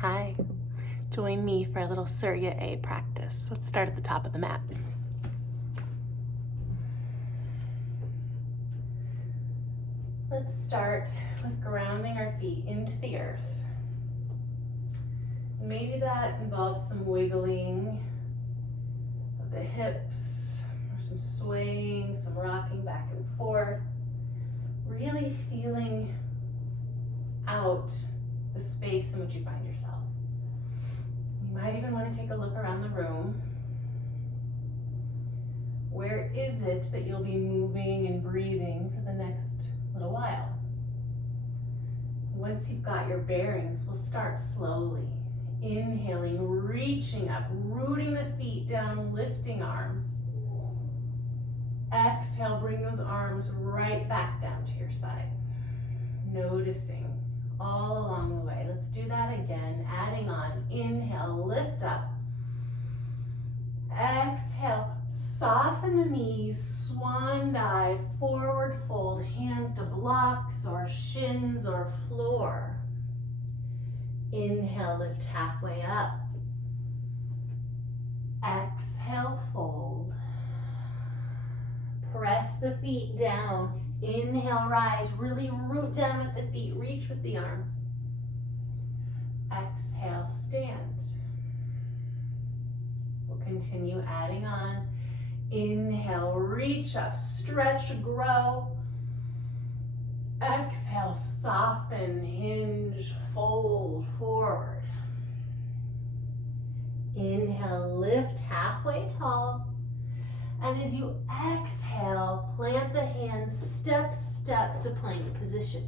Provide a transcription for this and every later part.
Hi, join me for a little Surya A practice. Let's start at the top of the mat. Let's start with grounding our feet into the earth. Maybe that involves some wiggling of the hips, or some swaying, some rocking back and forth. Really feeling out the space in which you find yourself. You might even want to take a look around the room. Where is it that you'll be moving and breathing for the next little while? Once you've got your bearings, we'll start slowly. Inhaling, reaching up, rooting the feet down, lifting arms. Exhale, bring those arms right back down to your side. Noticing all along the way. Let's do that again. Adding on. Inhale, lift up. Exhale, soften the knees, swan dive, forward fold, hands to blocks or shins or floor. Inhale, lift halfway up. Exhale, fold. Press the feet down. Inhale, rise. Really root down with the feet. Reach with the arms. Exhale, stand. We'll continue adding on. Inhale, reach up, stretch, grow. Exhale, soften, hinge, fold forward. Inhale, lift halfway tall. And as you exhale, plant the hands, step, step to plank position.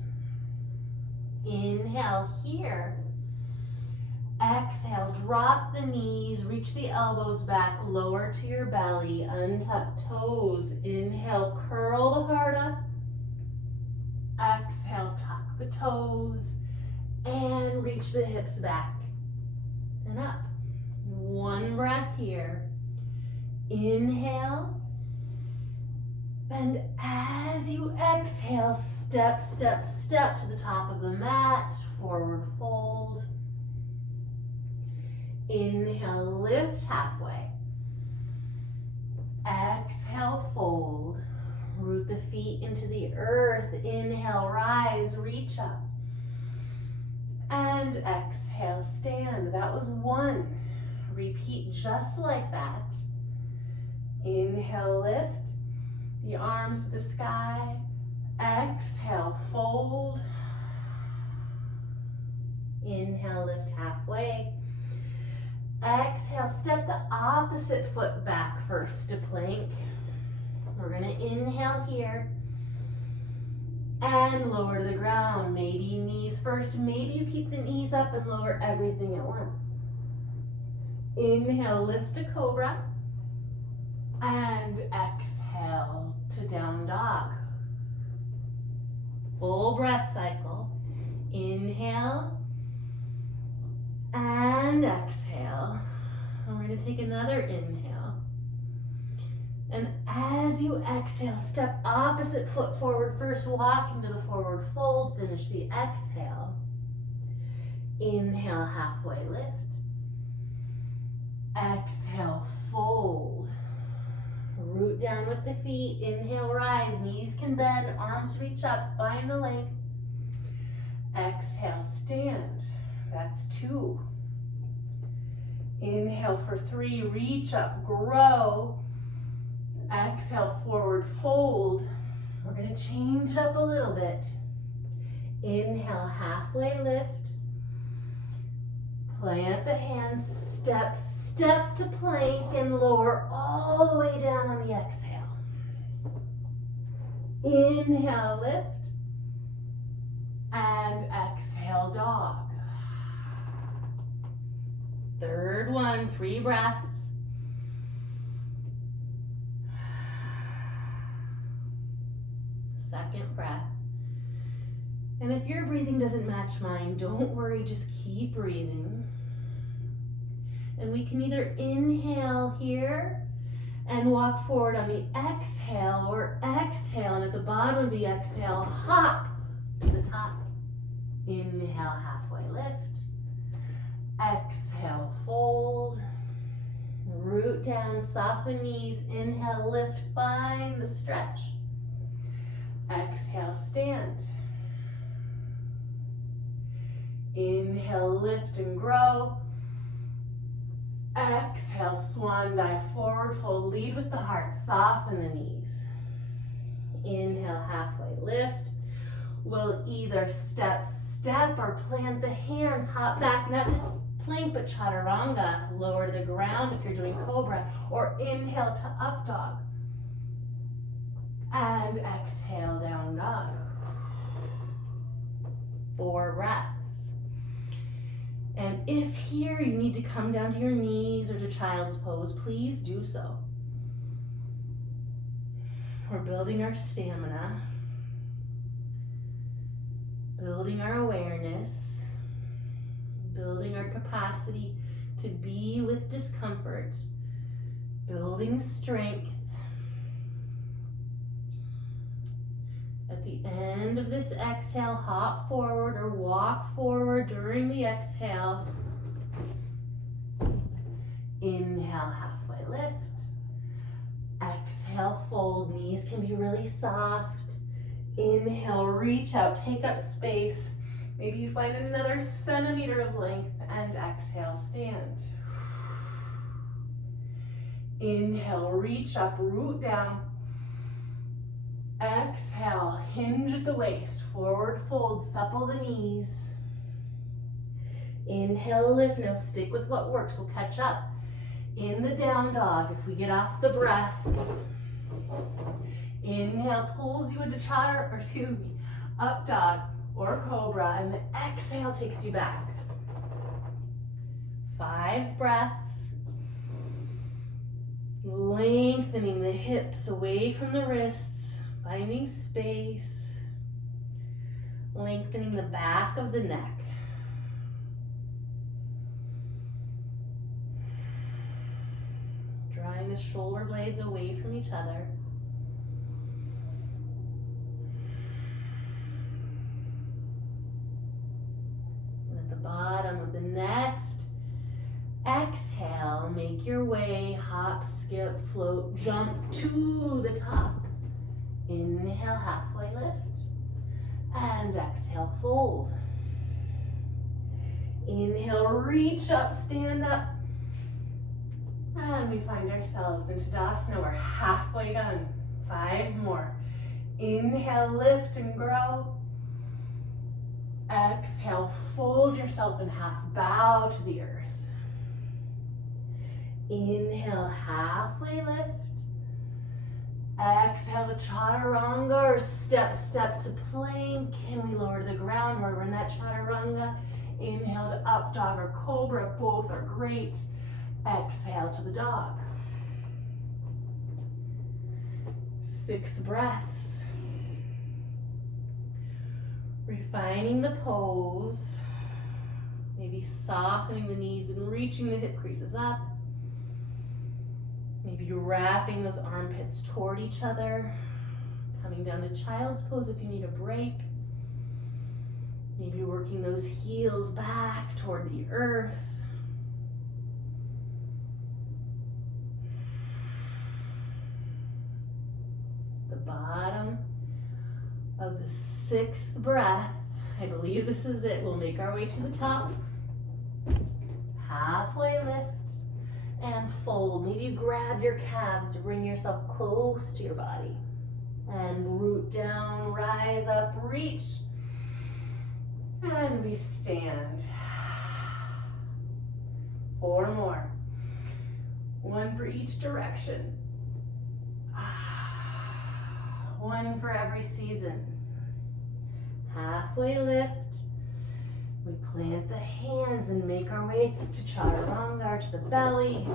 Inhale here. Exhale, drop the knees, reach the elbows back, lower to your belly, untuck toes. Inhale, curl the heart up. Exhale, tuck the toes and reach the hips back and up. One breath here. Inhale, and as you exhale, step, step, step to the top of the mat, forward fold. Inhale, lift halfway. Exhale, fold. Root the feet into the earth. Inhale, rise, reach up. And exhale, stand. That was one. Repeat just like that. Inhale, lift the arms to the sky. Exhale, fold. Inhale, lift halfway. Exhale, step the opposite foot back first to plank. We're gonna inhale here and lower to the ground. Maybe knees first. Maybe you keep the knees up and lower everything at once. Inhale, lift to cobra. And exhale to down dog. Full breath cycle. Inhale and exhale. And we're going to take another inhale. And as you exhale, step opposite foot forward first, walking to the forward fold. Finish the exhale. Inhale, halfway lift. Exhale, fold. Root down with the feet. Inhale, rise. Knees can bend. Arms reach up. Find the length. Exhale, stand. That's two. Inhale for three. Reach up. Grow. Exhale, forward fold. We're going to change it up a little bit. Inhale, halfway lift. Plant the hands, step, step to plank and lower all the way down on the exhale. Inhale, lift, and exhale, dog. Third one, 3 breaths. Second breath. And if your breathing doesn't match mine, don't worry, just keep breathing. And we can either inhale here and walk forward on the exhale, or exhale, and at the bottom of the exhale, hop to the top. Inhale, halfway lift. down, soften knees. Inhale, lift, find the stretch. Exhale, stand. Inhale, lift and grow. Exhale, swan dive forward, fold, lead with the heart, soften the knees. Inhale, halfway lift. We'll either step or plant the hands, hop back, not to plank, but chaturanga, lower to the ground if you're doing cobra, or inhale to up dog. And exhale, down dog. 4 breaths. And if here you need to come down to your knees or to child's pose, please do so. We're building our stamina, building our awareness, building our capacity to be with discomfort, building strength. At the end of this exhale, hop forward or walk forward during the exhale. Inhale, halfway lift. Exhale, fold. Knees can be really soft. Inhale, reach out, take up space. Maybe you find another centimeter of length, and exhale, stand. Inhale, reach up, root down. Exhale, hinge at the waist, forward fold, supple the knees. Inhale, lift. Now stick with what works. We'll catch up in the down dog if we get off the breath. Inhale pulls you into up dog or cobra, and the exhale takes you back. 5 breaths. Lengthening the hips away from the wrists, finding space, lengthening the back of the neck. Drawing the shoulder blades away from each other. And at the bottom of the next exhale, make your way, hop, skip, float, jump to the top. Inhale, halfway lift. And exhale, fold. Inhale, reach up, stand up. And we find ourselves in Tadasana. We're halfway done. 5 more. Inhale, lift and grow. Exhale, fold yourself in half, bow to the earth. Inhale, halfway lift. Exhale to chaturanga or step to plank. And we lower to the ground where we're in that chaturanga. Inhale to up dog or cobra, both are great. Exhale to the dog. 6 breaths. Refining the pose. Maybe softening the knees and reaching the hip creases up. Maybe wrapping those armpits toward each other. Coming down to child's pose if you need a break. Maybe working those heels back toward the earth. The bottom of the 6th breath. I believe this is it. We'll make our way to the top. Halfway lift. And fold. Maybe you grab your calves to bring yourself close to your body. And root down, rise up, reach. And we stand. 4 more. 1 for each direction. 1 for every season. Halfway lift. We plant the hands and make our way to chaturanga, to the belly.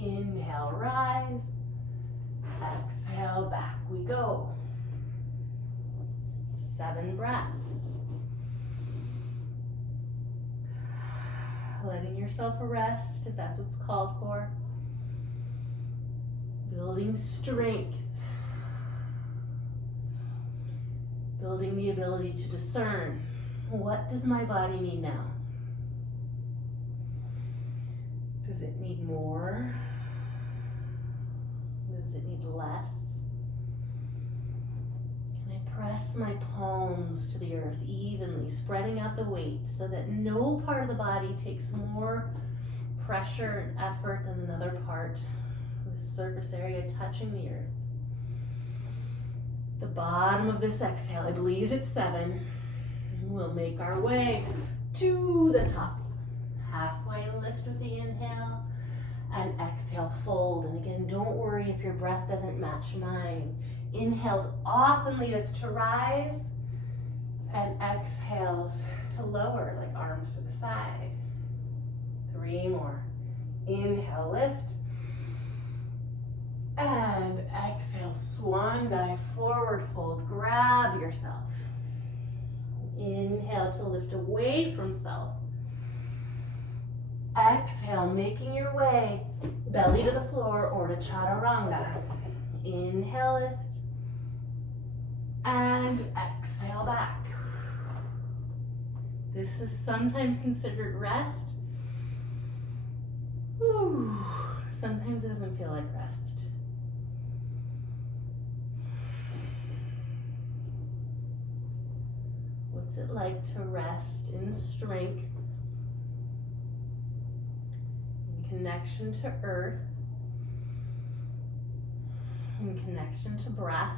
Inhale, rise. Exhale, back we go. 7 breaths. Letting yourself rest if that's what's called for. Building strength. Building the ability to discern. What does my body need now? Does it need more? Does it need less? Can I press my palms to the earth evenly, spreading out the weight so that no part of the body takes more pressure and effort than another part? The surface area touching the earth. The bottom of this exhale, I believe it's 7. We'll make our way to the top. Halfway lift with the inhale and exhale, fold. And again, don't worry if your breath doesn't match mine. Inhales often lead us to rise and exhales to lower, like arms to the side. 3 more. Inhale, lift. And exhale, swan dive, forward fold, grab yourself. Inhale to lift away from self. Exhale, making your way, belly to the floor or to chaturanga. Inhale, lift. And exhale back. This is sometimes considered rest. Whew. Sometimes it doesn't feel like rest. What's it like to rest in strength, in connection to earth, in connection to breath,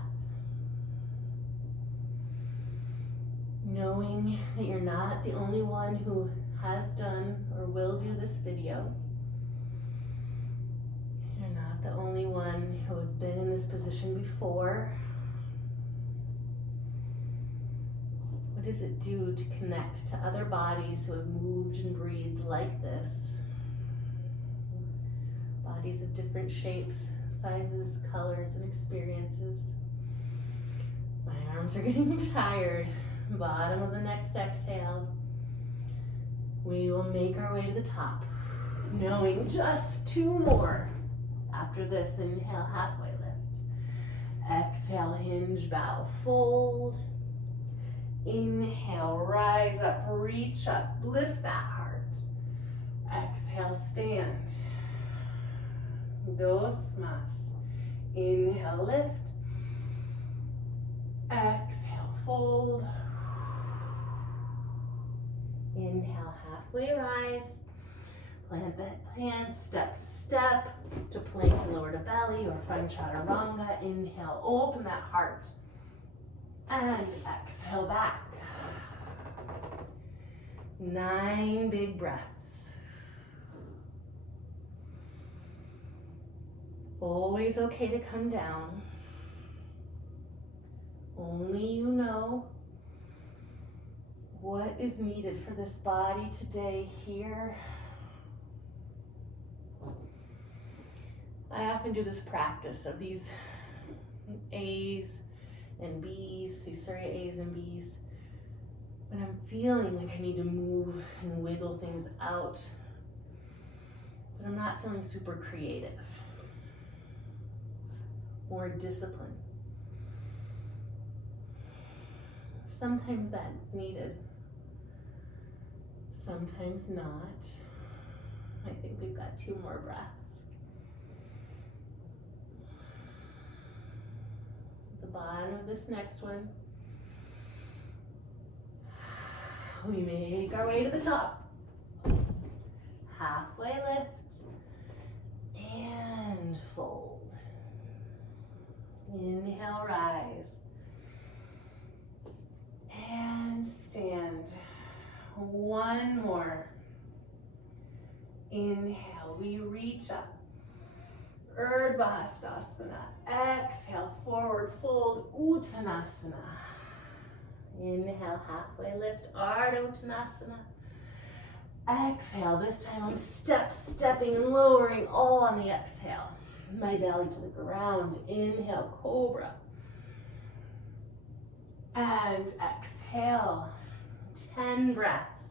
knowing that you're not the only one who has done or will do this video. You're not the only one who has been in this position before. What does it do to connect to other bodies who have moved and breathed like this? Bodies of different shapes, sizes, colors, and experiences. My arms are getting tired. Bottom of the next exhale. We will make our way to the top, knowing just 2 more. After this, inhale, halfway lift. Exhale, hinge, bow, fold. Inhale, rise up, reach up, lift that heart. Exhale, stand. Dos más. Inhale, lift. Exhale, fold. Inhale, halfway rise. Plant the hands, step to plank, lower to belly or find chaturanga. Inhale, open that heart. And exhale back. 9 big breaths. Always okay to come down. Only you know what is needed for this body today here. I often do this practice of these A's and B's, these Surya A's and B's, when I'm feeling like I need to move and wiggle things out, but I'm not feeling super creative. It's more discipline. Sometimes that's needed, sometimes not. I think we've got 2 more breaths. Bottom of this next one. We make our way to the top. Halfway lift and fold. Inhale, rise. And stand. 1 more. Inhale, we reach up. Urdhva Hastasana. Exhale, forward fold, Uttanasana. Inhale, halfway lift, Ardha Uttanasana. Exhale, this time I'm stepping and lowering all on the exhale. My belly to the ground. Inhale, Cobra. And exhale, 10 breaths.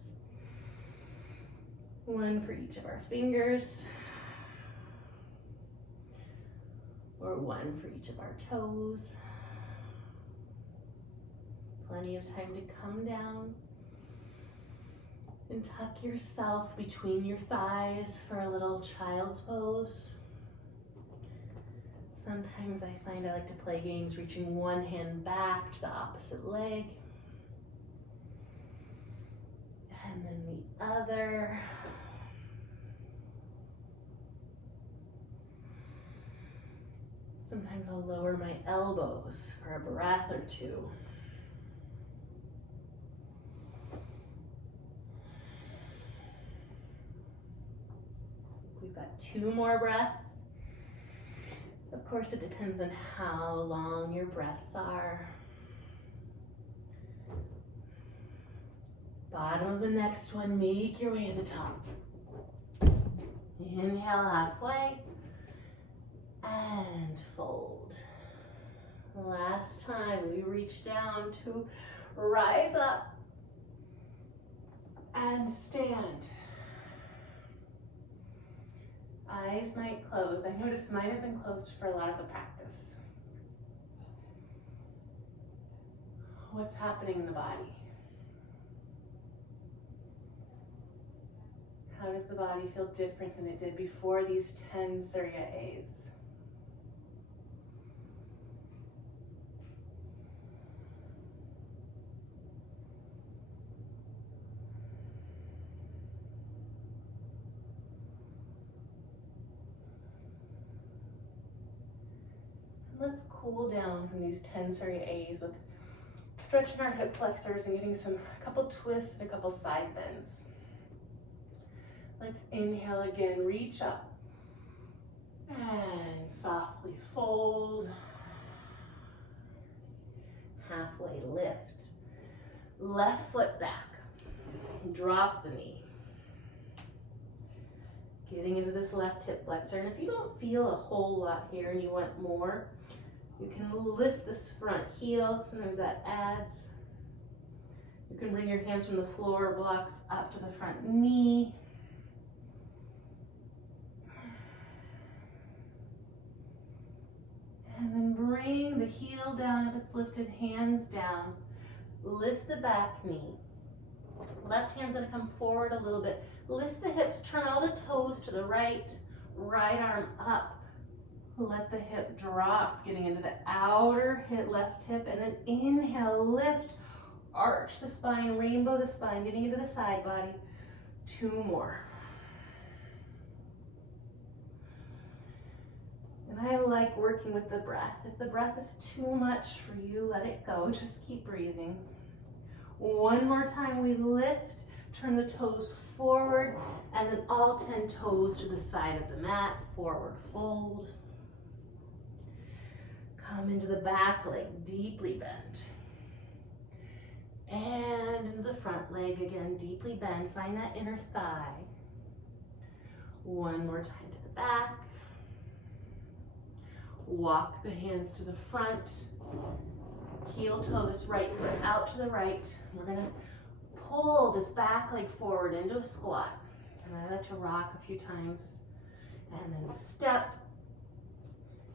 1 for each of our fingers. Or 1 for each of our toes. Plenty of time to come down and tuck yourself between your thighs for a little child's pose. Sometimes I find I like to play games reaching one hand back to the opposite leg. And then the other. Sometimes I'll lower my elbows for a breath or two. We've got 2 more breaths. Of course, it depends on how long your breaths are. Bottom of the next one, make your way to the top. Inhale halfway and fold. Last time we reach down to rise up and stand. Eyes might close. I noticed mine have been closed for a lot of the practice. What's happening in the body? How does the body feel different than it did before these 10 Surya A's? Let's cool down from these 10 Surya A's with stretching our hip flexors and getting a couple twists and a couple side bends. Let's inhale again, reach up and softly fold. Halfway lift. Left foot back. Drop the knee. Getting into this left hip flexor. And if you don't feel a whole lot here and you want more, you can lift this front heel. Sometimes that adds. You can bring your hands from the floor blocks up to the front knee. And then bring the heel down if it's lifted, hands down. Lift the back knee. Left hand's gonna come forward a little bit. Lift the hips, turn all the toes to the right. Right arm up. Let the hip drop, getting into the outer hip, left hip, and then inhale, lift, arch the spine, rainbow the spine, getting into the side body. 2 more. And I like working with the breath. If the breath is too much for you, let it go. Just keep breathing. 1 more time, we lift, turn the toes forward, and then all 10 toes to the side of the mat, forward fold. Come into the back leg, deeply bent. And into the front leg again, deeply bent. Find that inner thigh. 1 more time to the back. Walk the hands to the front. Heel toe this right foot out to the right. We're gonna pull this back leg forward into a squat. And I like to rock a few times. And then step.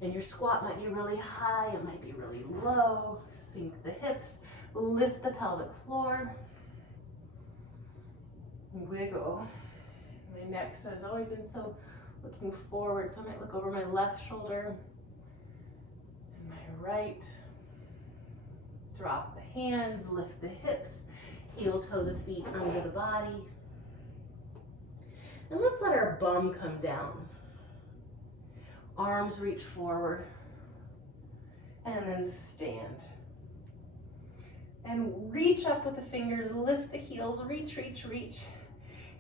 And your squat might be really high, it might be really low. Sink the hips, lift the pelvic floor. Wiggle. My neck says, oh, I've been so looking forward, so I might look over my left shoulder and my right. Drop the hands, lift the hips, heel toe the feet under the body. And let's let our bum come down. Arms reach forward, and then stand. And reach up with the fingers, lift the heels, reach, reach, reach.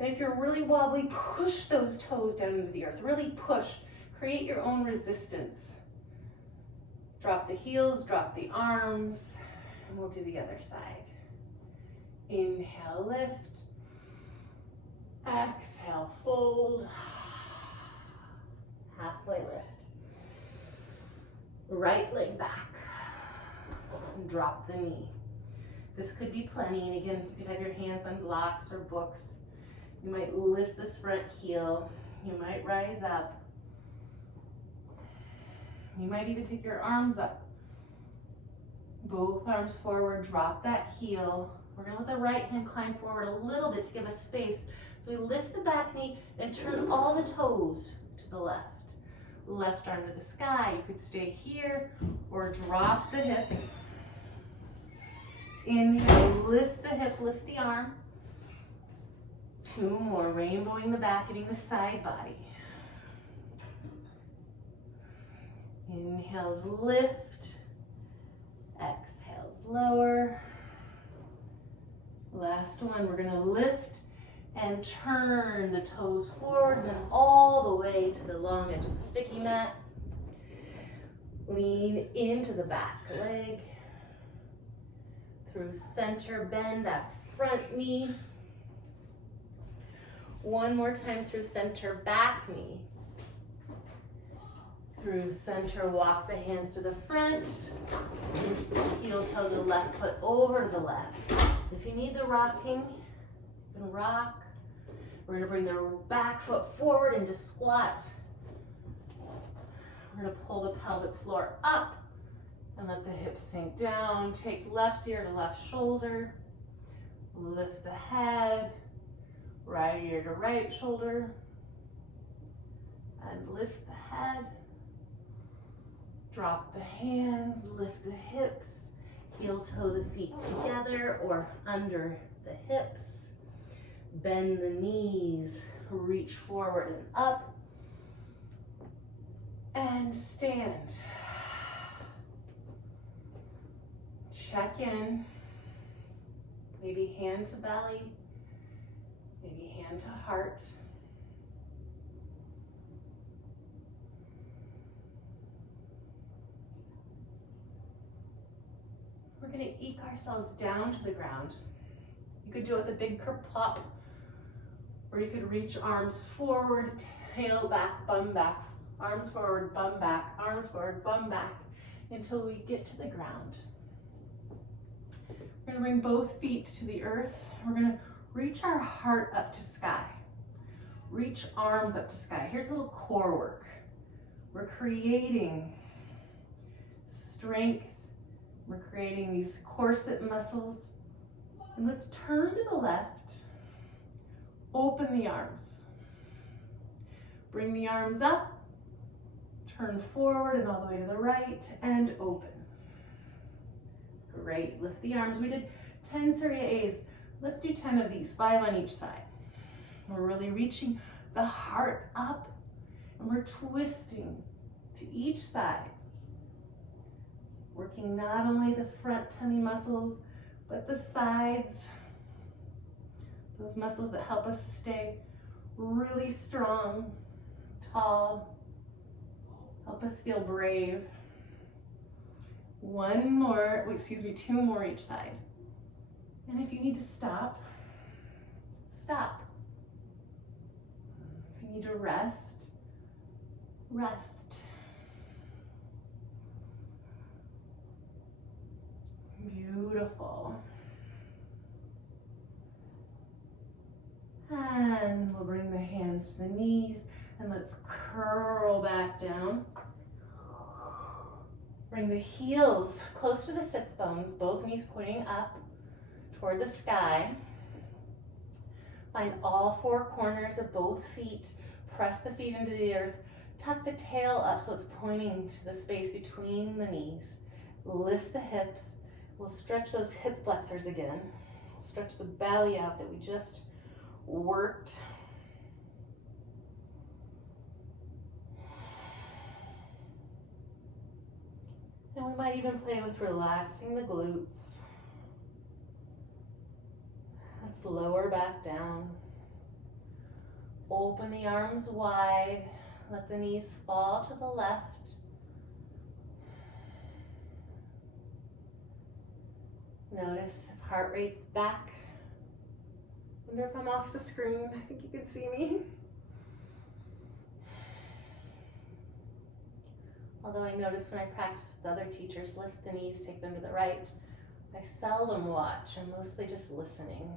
And if you're really wobbly, push those toes down into the earth, really push. Create your own resistance. Drop the heels, drop the arms, and we'll do the other side. Inhale, lift. Exhale, fold. Halfway lift. Right leg back. Drop the knee. This could be plenty, and again, you could have your hands on blocks or books. You might lift this front heel. You might rise up. You might even take your arms up. Both arms forward, drop that heel. We're gonna let the right hand climb forward a little bit to give us space. So we lift the back knee and turn all the toes to the left. left arm to the sky. You could stay here or drop the hip. Inhale, lift the hip, lift the arm. 2 more, rainbowing the back, getting the side body. Inhales, lift. Exhales, lower. Last one, we're gonna lift and turn the toes forward and then all the way to the long edge of the sticky mat. Lean into the back leg. Through center, bend that front knee. One more time through center, back knee. Through center, walk the hands to the front. Heel toe the left foot over to the left. If you need the rocking, you can rock. We're gonna bring the back foot forward into squat. We're gonna pull the pelvic floor up and let the hips sink down. Take left ear to left shoulder. Lift the head. Right ear to right shoulder. And lift the head. Drop the hands, lift the hips. Heel toe the feet together or under the hips. Bend the knees, reach forward and up. And stand. Check in. Maybe hand to belly, maybe hand to heart. We're gonna eke ourselves down to the ground. You could do it with a big plop, or you could reach arms forward, tail back, bum back, arms forward, bum back, arms forward, bum back, until we get to the ground. We're gonna bring both feet to the earth. We're gonna reach our heart up to sky. Reach arms up to sky. Here's a little core work. We're creating strength. We're creating these corset muscles. And let's turn to the left. Open the arms. Bring the arms up. Turn forward and all the way to the right and open. Great, lift the arms. We did 10 Surya A's. Let's do 10 of these, 5 on each side. We're really reaching the heart up and we're twisting to each side. Working not only the front tummy muscles, but the sides. Those muscles that help us stay really strong, tall, help us feel brave. 2 more each side. And if you need to stop, stop. If you need to rest, rest. Beautiful. And we'll bring the hands to the knees and let's curl back down. Bring the heels close to the sits bones, both knees pointing up toward the sky. Find all 4 corners of both feet. Press the feet into the earth. Tuck the tail up so it's pointing to the space between the knees. Lift the hips. We'll stretch those hip flexors again. Stretch the belly out that we just worked. And we might even play with relaxing the glutes. Let's lower back down. Open the arms wide. Let the knees fall to the left. Notice if heart rate's back. Wonder if I'm off the screen. I think you can see me. Although I notice when I practice with other teachers, lift the knees, take them to the right. I seldom watch. I'm mostly just listening.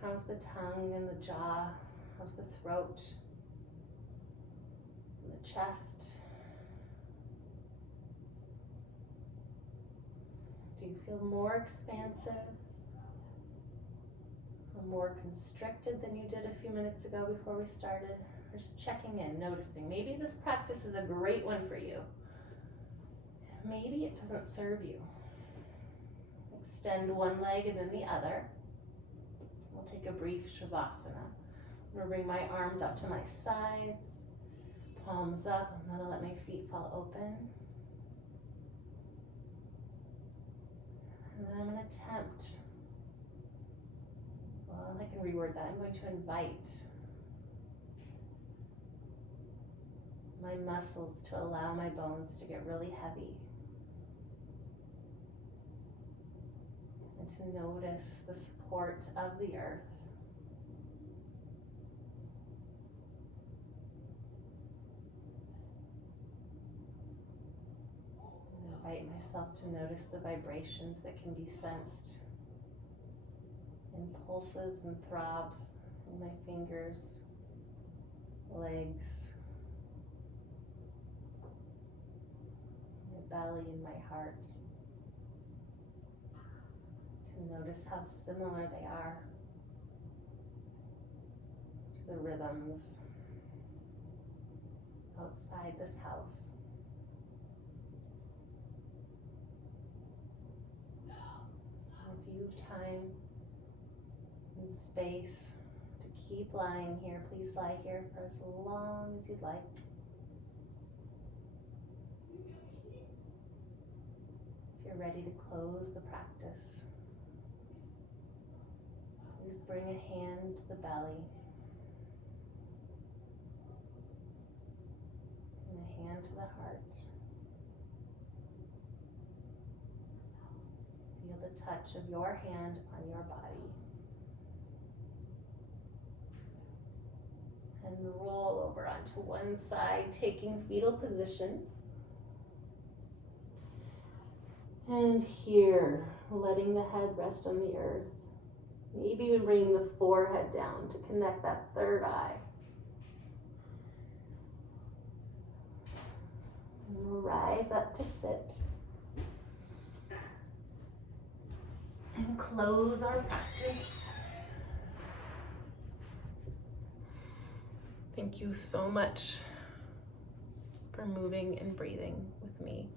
How's the tongue and the jaw? How's the throat? And the chest? Do you feel more expansive or more constricted than you did a few minutes ago before we started? Just checking in, noticing. Maybe this practice is a great one for you. Maybe it doesn't serve you. Extend one leg and then the other. We'll take a brief Shavasana. I'm going to bring my arms out to my sides, palms up. I'm going to let my feet fall open. And then I'm going to attempt, well, I can reword that. I'm going to invite my muscles to allow my bones to get really heavy. And to notice the support of the earth. And invite myself to notice the vibrations that can be sensed in pulses and throbs in my fingers, legs, my belly and my heart. To notice how similar they are to the rhythms outside this house. If you have time and space to keep lying here, please lie here for as long as you'd like. If you're ready to close the practice, please bring a hand to the belly and a hand to the heart. Feel the touch of your hand on your body. And roll over onto one side, taking fetal position. And here, letting the head rest on the earth. Maybe even bringing the forehead down to connect that third eye. And we'll rise up to sit. And close our practice. Thank you so much for moving and breathing with me.